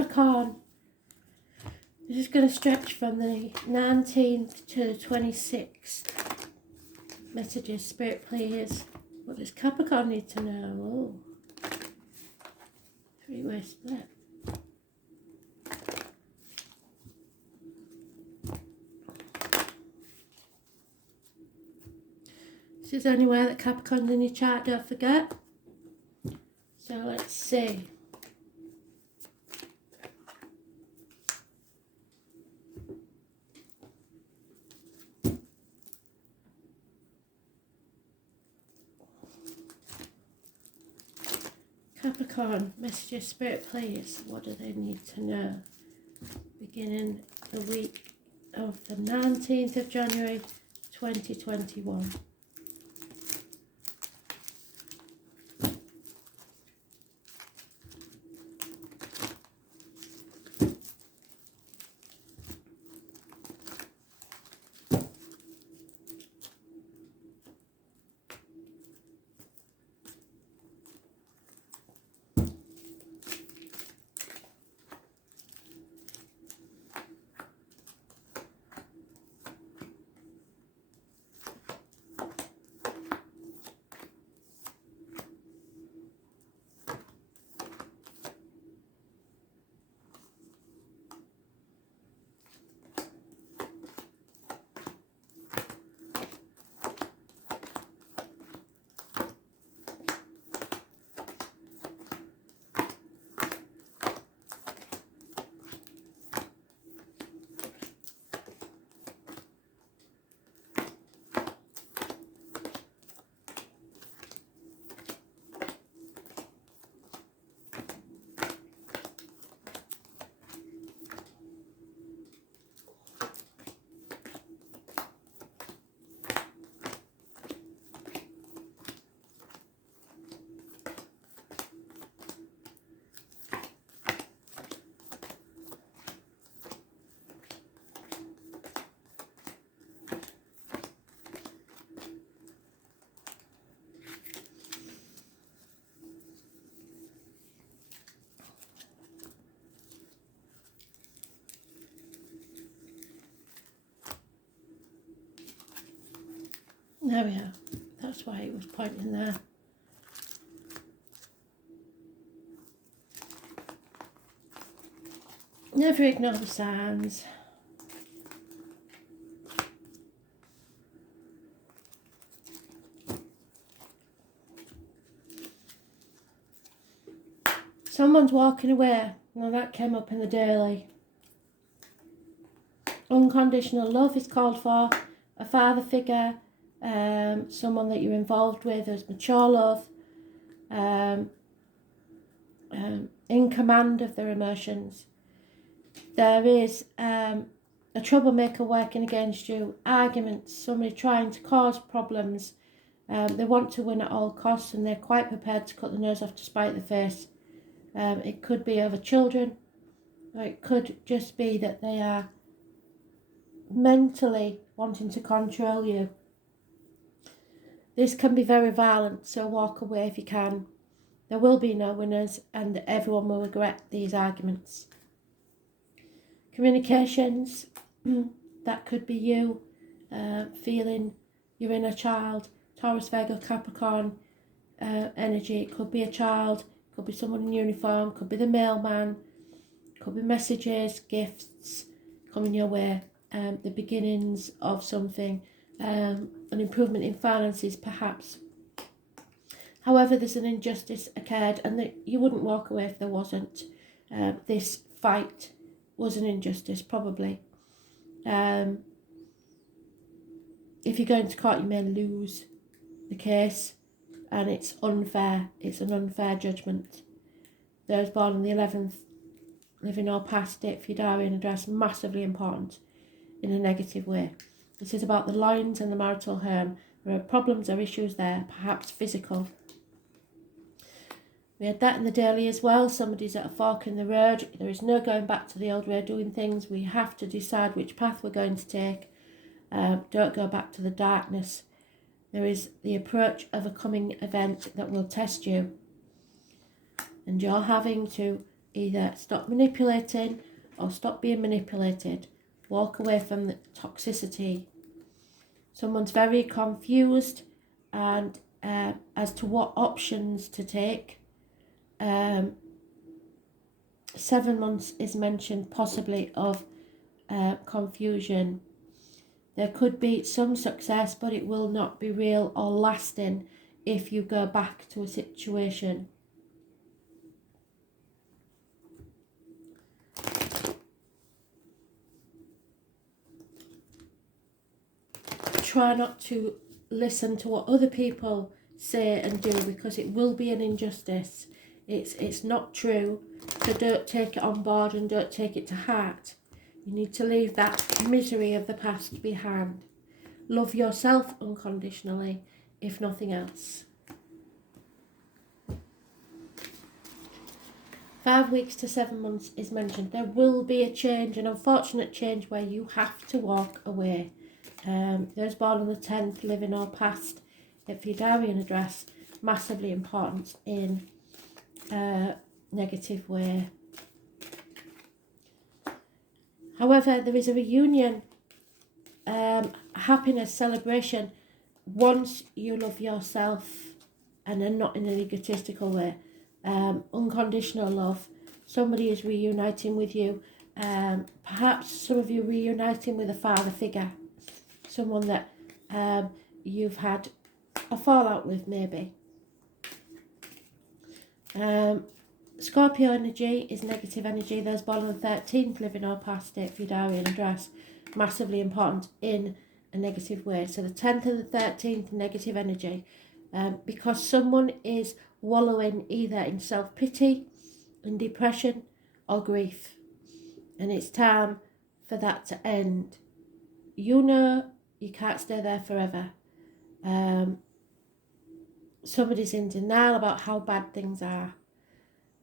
Capricorn, this is going to stretch from the 19th to the 26th. Messages, Spirit, please. What does Capricorn need to know? Oh, three-way split. This is anywhere that Capricorn's in your chart, don't forget. So let's see. Capricorn, messages, Spirit, please. What do they need to know? Beginning the week of the 19th of January 2021. There we are. That's why it was pointing there. Never ignore the signs. Someone's walking away. Now that came up in the daily. Unconditional love is called for. A father figure. Someone that you're involved with as mature love, in command of their emotions. There is a troublemaker working against you, arguments, somebody trying to cause problems. They want to win at all costs and they're quite prepared to cut the nose off to spite the face. It could be over children, or it could just be that they are mentally wanting to control you. This can be very violent, so walk away if you can. There will be no winners and everyone will regret these arguments. Communications, that could be you feeling your inner child, Taurus, Virgo, Capricorn energy. It could be a child, could be someone in uniform, could be the mailman, could be messages, gifts coming your way, the beginnings of something. An improvement in finances perhaps. However, there's an injustice occurred and that you wouldn't walk away if there wasn't. This fight was an injustice probably. If you're going to court you may lose the case and it's unfair. It's an unfair judgment. Those born on the 11th, living or past it for your diary and address, massively important in a negative way. This is about the lines and the marital home. There are problems or issues there, perhaps physical. We had that in the daily as well. Somebody's at a fork in the road. There is no going back to the old way of doing things. We have to decide which path we're going to take. Don't go back to the darkness. There is the approach of a coming event that will test you. And you're having to Either stop manipulating or stop being manipulated. Walk away from the toxicity. Someone's very confused and as to what options to take. 7 months is mentioned, possibly of confusion. There could be some success, but it will not be real or lasting if you go back to a situation. Try not to listen to what other people say and do, because it will be an injustice. It's not true, so don't take it on board and don't take it to heart. You need to leave that misery of the past behind. Love yourself unconditionally, if nothing else. 5 weeks to 7 months is mentioned. There will be a change, an unfortunate change, where you have to walk away. Those born on the 10th, living or past, if your diary and address, massively important in a negative way. However, there is a reunion, happiness, celebration, once you love yourself, and then not in an egotistical way. Unconditional love. Somebody is reuniting with you. Perhaps some of you reuniting with a father figure. Someone that you've had a fallout with, maybe. Scorpio energy is negative energy. Those born on the 13th, living or past it, for your diary and address, massively important in a negative way. So the 10th and the 13th, negative energy. Because someone is wallowing either in self-pity, in depression, or grief. And it's time for that to end. You know you can't stay there forever. Somebody's in denial about how bad things are.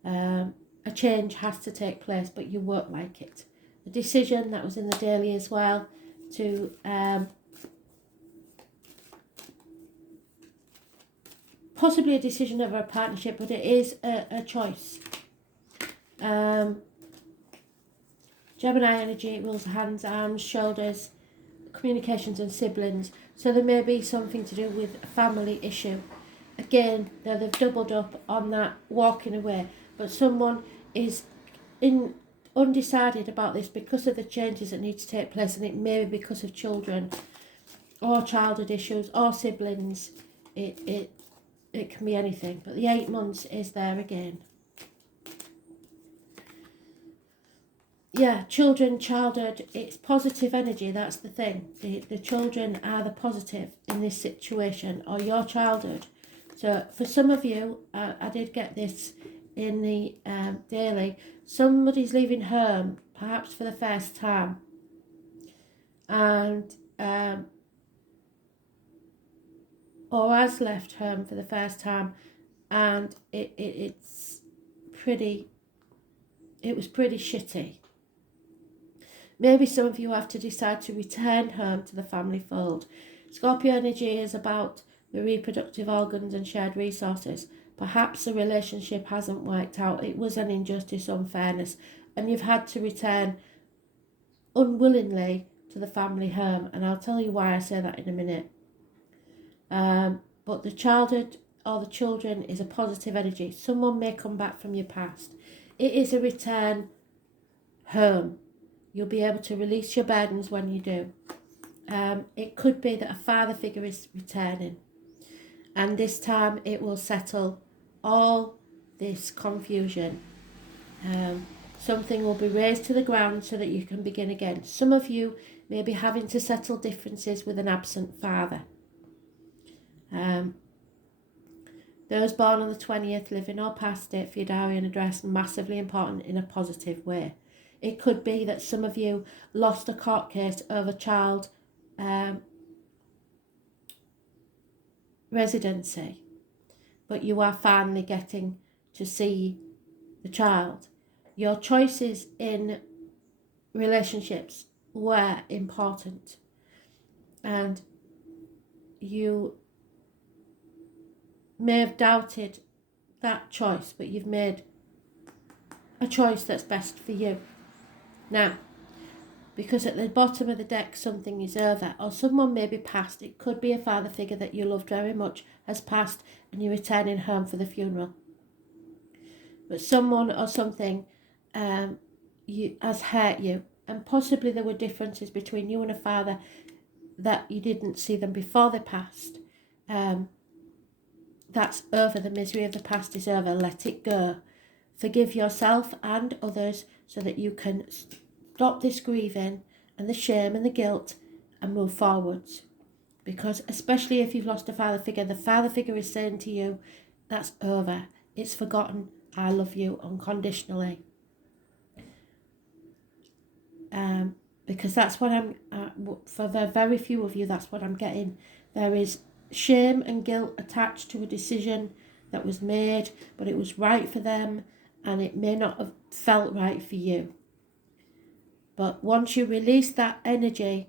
A change has to take place, but you won't like it. A decision that was in the daily as well, to possibly a decision over a partnership, but it is a choice. Gemini energy rules hands, arms, shoulders, communications and siblings. So there may be something to do with a family issue. Again, they've doubled up on that walking away. But someone is undecided about this because of the changes that need to take place, and it may be because of children or childhood issues or siblings. It can be anything, but the 8 months is there again. Yeah, children, childhood, it's positive energy, that's the thing. The children are the positive in this situation, or your childhood. So for some of you, I did get this in the daily, somebody's leaving home, perhaps for the first time, and or has left home for the first time, and it was pretty shitty. Maybe some of you have to decide to return home to the family fold. Scorpio energy is about the reproductive organs and shared resources. Perhaps the relationship hasn't worked out. It was an injustice, unfairness, and you've had to return unwillingly to the family home. And I'll tell you why I say that in a minute. But the childhood or the children is a positive energy. Someone may come back from your past. It is a return home. You'll be able to release your burdens when you do. It could be that a father figure is returning, and this time it will settle all this confusion. Something will be raised to the ground so that you can begin again. Some of you may be having to settle differences with an absent father. Those born on the 20th, living or past it, for your diary and address, massively important in a positive way. It could be that some of you lost a court case over child residency, but you are finally getting to see the child. Your choices in relationships were important, and you may have doubted that choice, but you've made a choice that's best for you. Now, because at the bottom of the deck something is over, or someone may be passed. It could be a father figure that you loved very much has passed and you're returning home for the funeral. But someone or something has hurt you, and possibly there were differences between you and a father that you didn't see them before they passed. That's over. The misery of the past is over. Let it go. Forgive yourself and others so that you can stop this grieving and the shame and the guilt and move forwards. Because especially if you've lost a father figure, the father figure is saying to you, that's over. It's forgotten. I love you unconditionally. Because that's what I'm, for the very few of you, that's what I'm getting. There is shame and guilt attached to a decision that was made, but it was right for them, and it may not have felt right for you. But once you release that energy,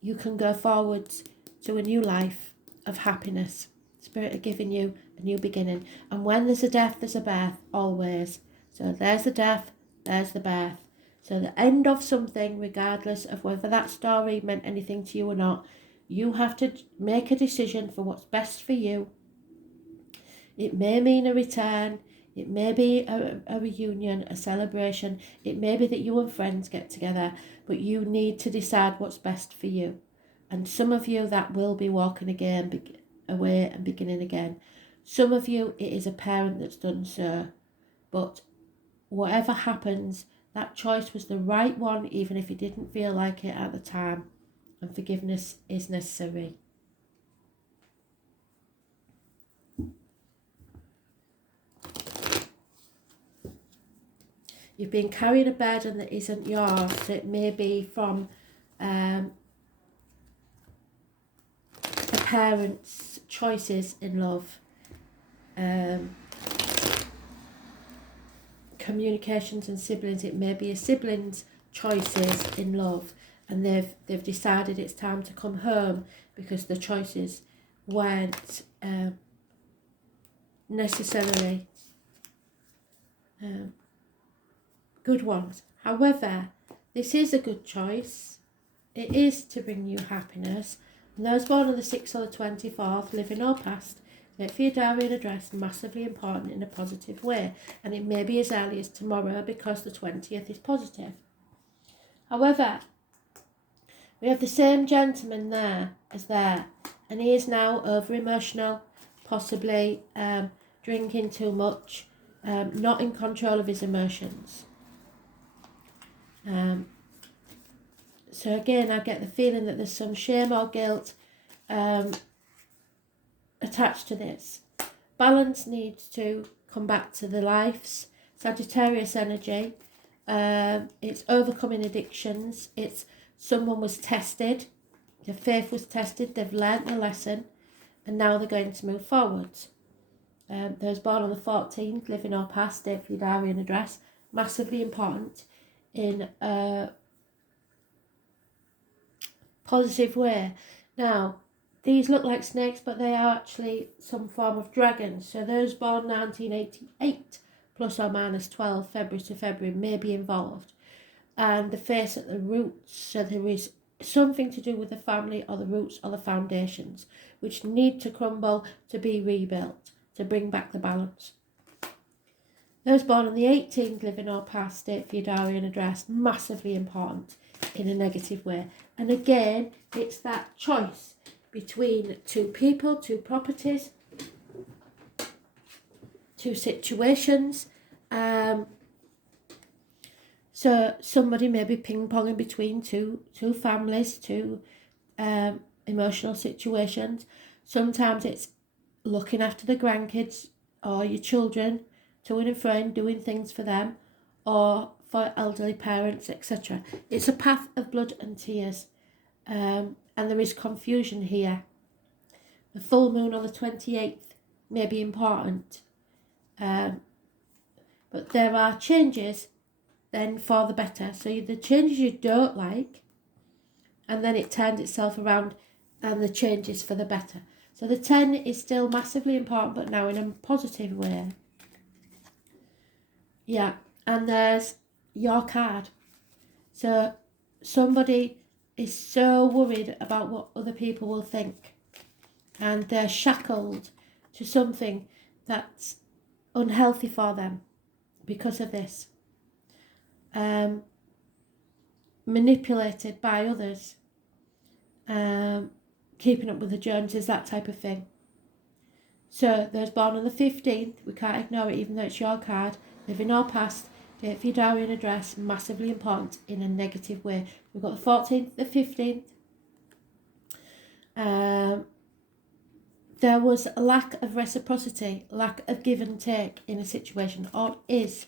you can go forwards to a new life of happiness. Spirit are giving you a new beginning. And when there's a death, there's a birth, always. So there's the death, there's the birth. So the end of something, regardless of whether that story meant anything to you or not, you have to make a decision for what's best for you. It may mean a return. It may be a reunion, a celebration. It may be that you and friends get together, but you need to decide what's best for you. And some of you, that will be walking again, away and beginning again. Some of you, it is a parent that's done so. But whatever happens, that choice was the right one, even if you didn't feel like it at the time. And forgiveness is necessary. You've been carrying a burden that isn't yours. So it may be from a parent's choices in love. Communications and siblings. It may be a sibling's choices in love, and they've decided it's time to come home because the choices weren't necessarily good ones. However, this is a good choice. It is to bring you happiness. And those born on the 6th or the 24th, living or past, make for your diary and address massively important in a positive way. And it may be as early as tomorrow because the 20th is positive. However, we have the same gentleman there as there, and he is now over emotional, possibly drinking too much, not in control of his emotions. So again, I get the feeling that there's some shame or guilt attached to this. Balance needs to come back to the lives. Sagittarius energy. It's overcoming addictions. It's someone was tested. Their faith was tested. They've learnt the lesson, and now they're going to move forwards. Those born on the 14th, living or past, date for your diary and address, massively important in a positive way. Now, these look like snakes, but they are actually some form of dragons. So those born 1988, plus or minus 12 February to February, may be involved. And the face at the roots, so there is something to do with the family or the roots or the foundations, which need to crumble to be rebuilt, to bring back the balance. Those born on the 18th, living or past, date for your diary and address, massively important in a negative way. And again, it's that choice between two people, two properties, two situations. So somebody may be ping-ponging between two families, two emotional situations. Sometimes it's looking after the grandkids or your children, to and fro, doing things for them, or for elderly parents, etc. It's a path of blood and tears, and there is confusion here. The full moon on the 28th may be important, but there are changes then for the better. So the changes you don't like, and then it turned itself around and the changes for the better. So the 10 is still massively important, but now in a positive way. Yeah, and there's your card. So somebody is so worried about what other people will think, and they're shackled to something that's unhealthy for them because of this. Manipulated by others, keeping up with the Joneses, that type of thing. So those born on the 15th, we can't ignore it even though it's your card. Living or past, date for your diary and address, massively important in a negative way. We've got the 14th, the 15th. There was a lack of reciprocity, lack of give and take in a situation, or is,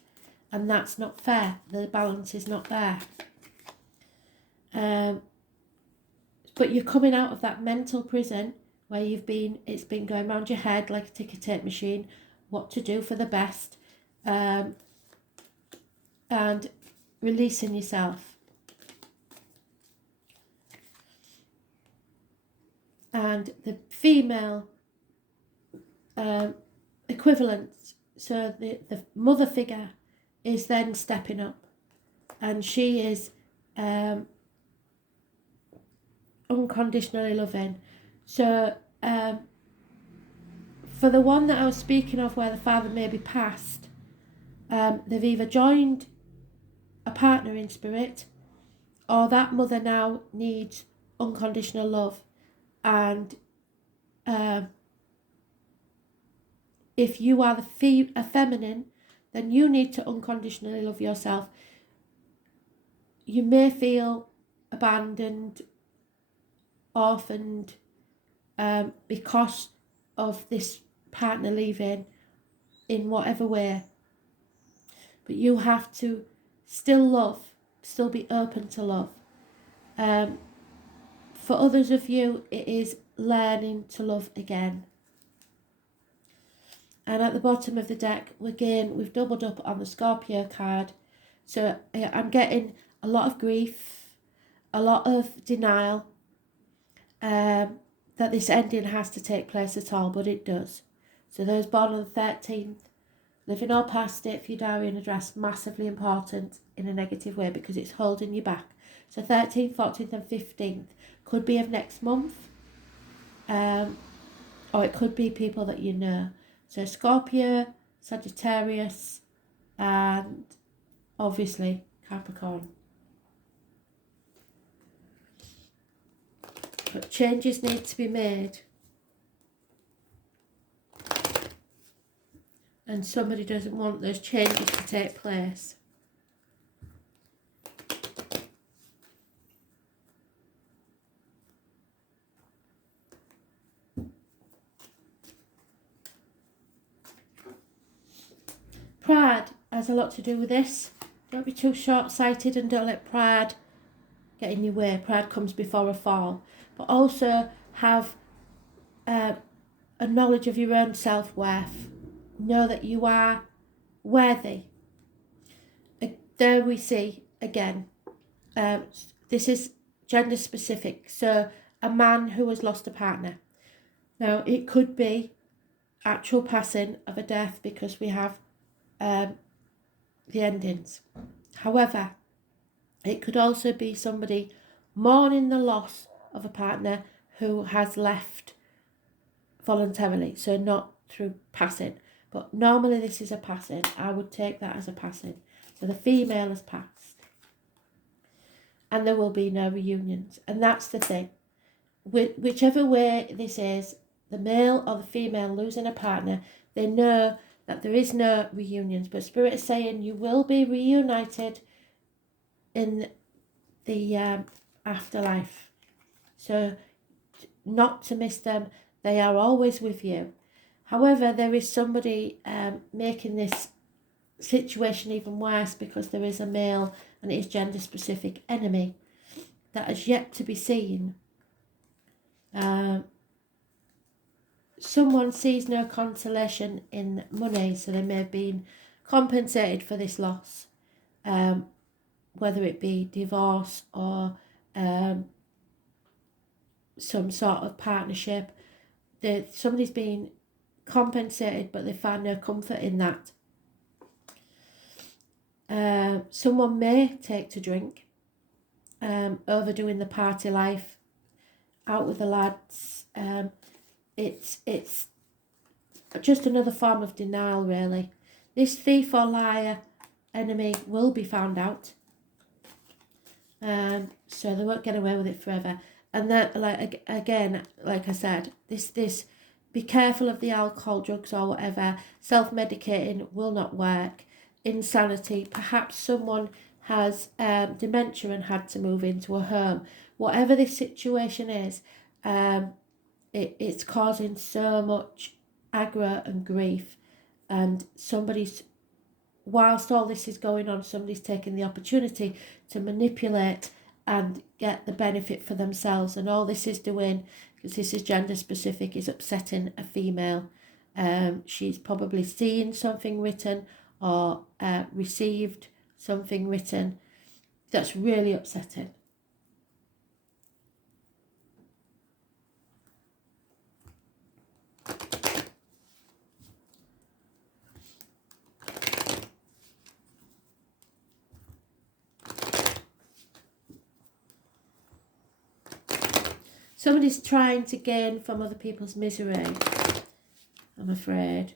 and that's not fair. The balance is not there. But you're coming out of that mental prison where it's been going round your head like a ticker tape machine, what to do for the best, and releasing yourself. And the female equivalent, so the mother figure is then stepping up, and she is unconditionally loving. So for the one that I was speaking of where the father may be passed, they've either joined a partner in spirit, or that mother now needs unconditional love. And if you are a feminine, then you need to unconditionally love yourself. You may feel abandoned, orphaned, because of this partner leaving in whatever way. But you have to still love, still be open to love. For others of you, it is learning to love again. And at the bottom of the deck, again, we've doubled up on the Scorpio card. So I'm getting a lot of grief, a lot of denial, that this ending has to take place at all, but it does. So those born on the 13th, living or past it for your diary and address, massively important in a negative way because it's holding you back. So 13th, 14th and 15th could be of next month, or it could be people that you know. So Scorpio, Sagittarius, and obviously Capricorn. But changes need to be made. And somebody doesn't want those changes to take place. Pride has a lot to do with this. Don't be too short-sighted and don't let pride get in your way. Pride comes before a fall. But also have a knowledge of your own self-worth. Know that you are worthy. There we see, again, this is gender specific. So a man who has lost a partner. Now, it could be actual passing of a death because we have the endings. However, it could also be somebody mourning the loss of a partner who has left voluntarily, so not through passing. But normally this is a passing. I would take that as a passing. So the female has passed. And there will be no reunions. And that's the thing. Whichever way this is, the male or the female losing a partner, they know that there is no reunions. But Spirit is saying you will be reunited in the afterlife. So not to miss them. They are always with you. However, there is somebody making this situation even worse because there is a male, and it is gender specific, enemy that has yet to be seen. Someone sees no consolation in money, so they may have been compensated for this loss, whether it be divorce or some sort of partnership. Somebody's been compensated, but they find no comfort in that. Someone may take to drink, overdoing the party life, out with the lads. It's just another form of denial, really. This thief or liar enemy will be found out, so they won't get away with it forever. And that, like again, like I said, this be careful of the alcohol, drugs, or whatever. Self-medicating will not work. Insanity. Perhaps someone has dementia and had to move into a home. Whatever this situation is, it's causing so much aggro and grief, and whilst all this is going on, somebody's taking the opportunity to manipulate and get the benefit for themselves. And all this is doing, because this is gender specific, is upsetting a female. She's probably seen something written or received something written that's really upsetting. Somebody's trying to gain from other people's misery, I'm afraid.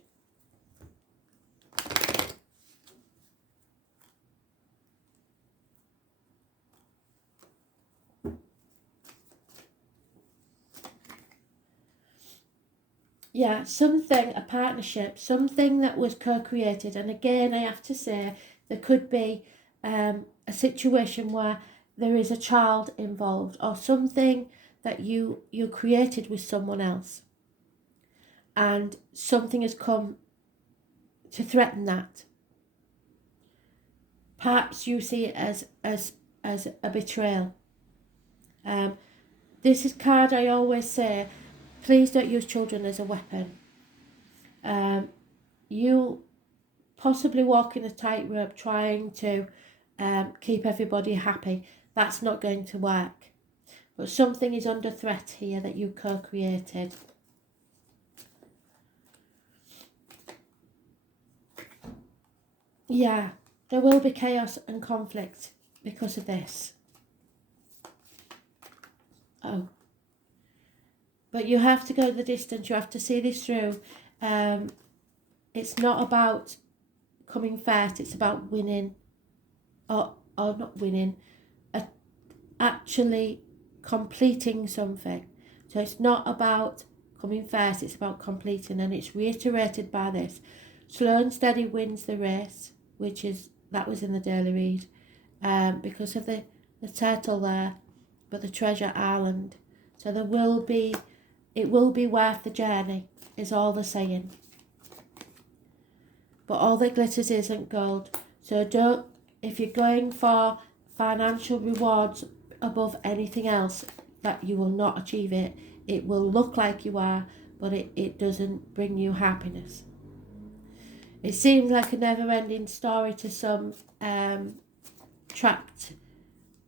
Yeah, a partnership, something that was co-created. And again, I have to say, there could be a situation where there is a child involved, or something that you created with someone else, and something has come to threaten that. Perhaps you see it as a betrayal. This is card I always say, please don't use children as a weapon. You possibly walking a tightrope trying to keep everybody happy. That's not going to work. But something is under threat here that you co-created. Yeah, there will be chaos and conflict because of this. Oh. But you have to go the distance. You have to see this through. It's not about coming first. It's about winning. Or not winning. Actually completing something. So it's not about coming first. It's about completing. And it's reiterated by this. Slow and steady wins the race. That was in the daily read. Because of the turtle there. But the treasure island. So it will be worth the journey, is all they're saying. But all that glitters isn't gold. So if you're going for financial rewards above anything else, that you will not achieve it. It will look like you are, but it doesn't bring you happiness. It seems like a never-ending story to some, trapped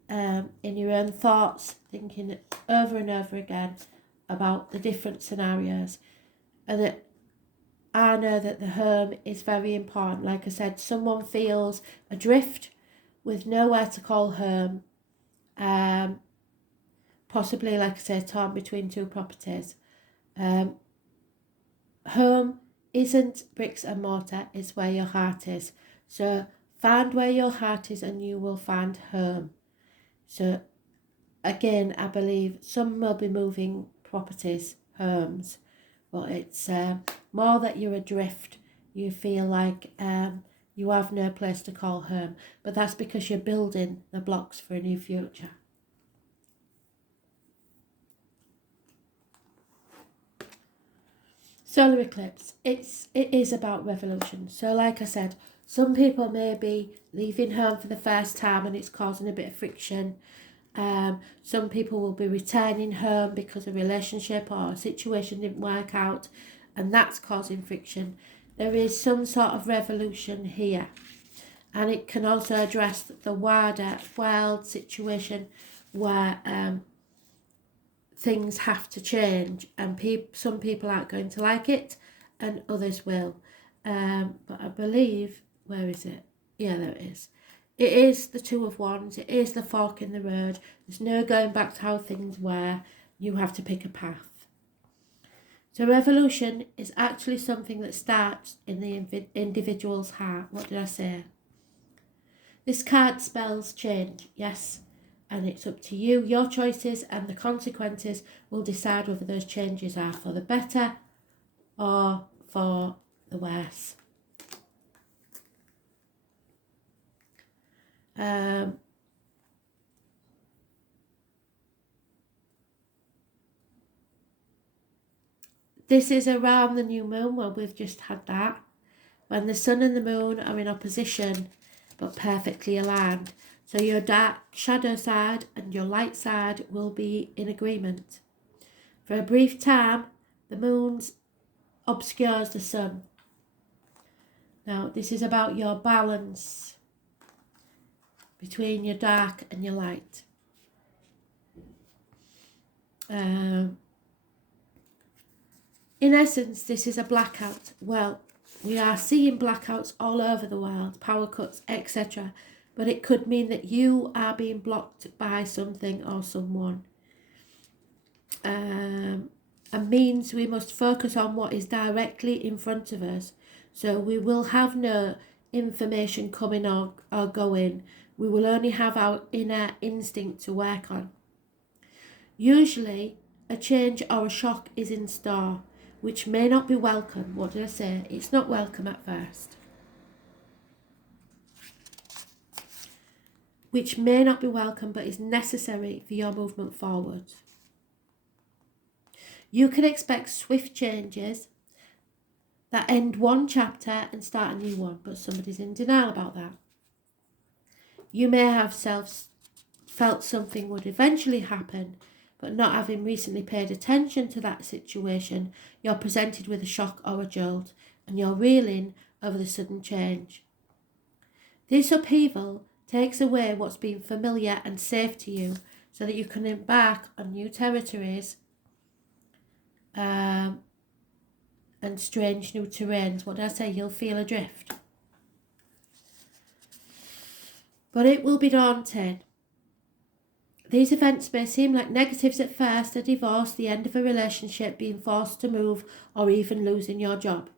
in your own thoughts, thinking over and over again about the different scenarios. And that I know that the home is very important. Like I said, someone feels adrift with nowhere to call home. Possibly, like I said, torn between two properties. Home isn't bricks and mortar, it's where your heart is. So find where your heart is and you will find home. So again, I believe some will be moving properties, homes, but it's more that you're adrift. You feel like you have no place to call home, but that's because you're building the blocks for a new future. Solar eclipse, it is about revolution. So like I said, some people may be leaving home for the first time and it's causing a bit of friction. Some people will be returning home because a relationship or a situation didn't work out, and that's causing friction. There is some sort of revolution here, and it can also address the wider world situation where things have to change, and some people aren't going to like it and others will. But I believe, where is it? Yeah, there it is. It is the Two of Wands. It is the fork in the road. There's no going back to how things were. You have to pick a path. So revolution is actually something that starts in the individual's heart. What did I say? This card spells change, yes. And it's up to you. Your choices and the consequences will decide whether those changes are for the better or for the worse. This is around the new moon, where we've just had that, when the sun and the moon are in opposition but perfectly aligned. So your dark shadow side and your light side will be in agreement. For a brief time, the moon obscures the sun. Now, this is about your balance between your dark and your light. In essence, this is a blackout. Well, we are seeing blackouts all over the world, power cuts, etc. But it could mean that you are being blocked by something or someone. And means we must focus on what is directly in front of us. So we will have no information coming or going. We will only have our inner instinct to work on. Usually, a change or a shock is in store, which may not be welcome. What did I say? It's not welcome at first. Which may not be welcome, but is necessary for your movement forward. You can expect swift changes that end one chapter and start a new one, but somebody's in denial about that. You may have felt something would eventually happen, but not having recently paid attention to that situation, you're presented with a shock or a jolt, and you're reeling over the sudden change. This upheaval takes away what's been familiar and safe to you, so that you can embark on new territories and strange new terrains. What did I say? You'll feel adrift. But it will be daunting. These events may seem like negatives at first: a divorce, the end of a relationship, being forced to move, or even losing your job.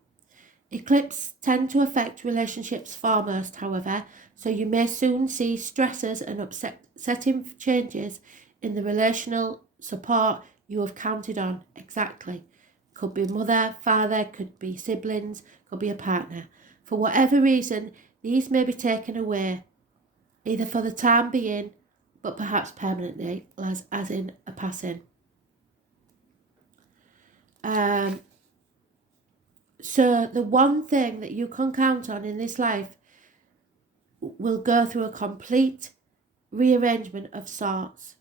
Eclipses tend to affect relationships foremost, however, so you may soon see stressors and upsetting changes in the relational support you have counted on. Exactly. Could be mother, father, could be siblings, could be a partner. For whatever reason, these may be taken away, either for the time being, but perhaps permanently, as in a passing. So the one thing that you can count on in this life will go through a complete rearrangement of sorts.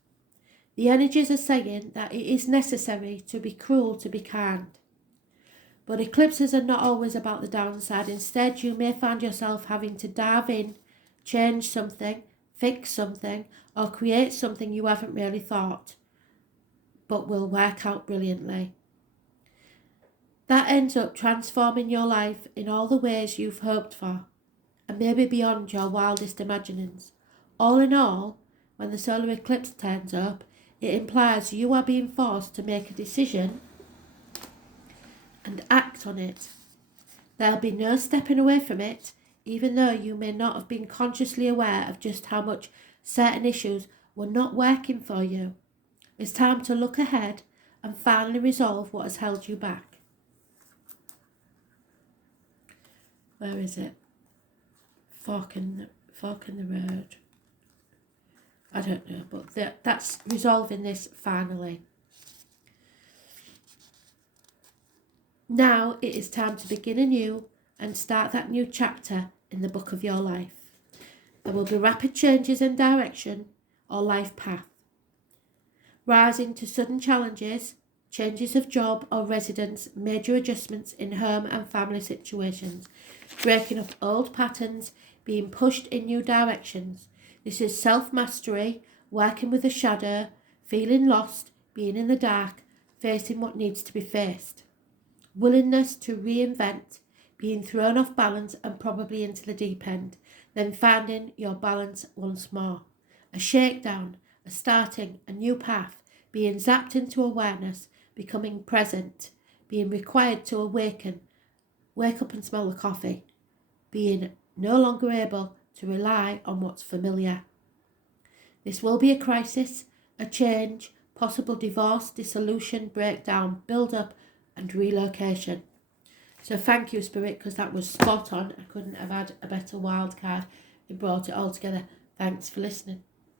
The energies are saying that it is necessary to be cruel to be kind. But eclipses are not always about the downside. Instead, you may find yourself having to dive in, change something, fix something, or create something you haven't really thought, but will work out brilliantly. That ends up transforming your life in all the ways you've hoped for, and maybe beyond your wildest imaginings. All in all, when the solar eclipse turns up, it implies you are being forced to make a decision and act on it. There'll be no stepping away from it, even though you may not have been consciously aware of just how much certain issues were not working for you. It's time to look ahead and finally resolve what has held you back. Where is it? Fork in the road. I don't know, but that's resolving this finally. Now it is time to begin anew and start that new chapter in the book of your life. There will be rapid changes in direction or life path, rising to sudden challenges, changes of job or residence, major adjustments in home and family situations, breaking up old patterns, being pushed in new directions. This is self-mastery, working with the shadow, feeling lost, being in the dark, facing what needs to be faced. Willingness to reinvent, being thrown off balance and probably into the deep end. then finding your balance once more. A shakedown, a starting, a new path, being zapped into awareness, becoming present, being required to awaken, wake up and smell the coffee, being no longer able to rely on what's familiar. This will be a crisis, a change, possible divorce, dissolution, breakdown, build-up and relocation. So thank you, Spirit, because that was spot on. I couldn't have had a better wild card. It brought it all together. Thanks for listening.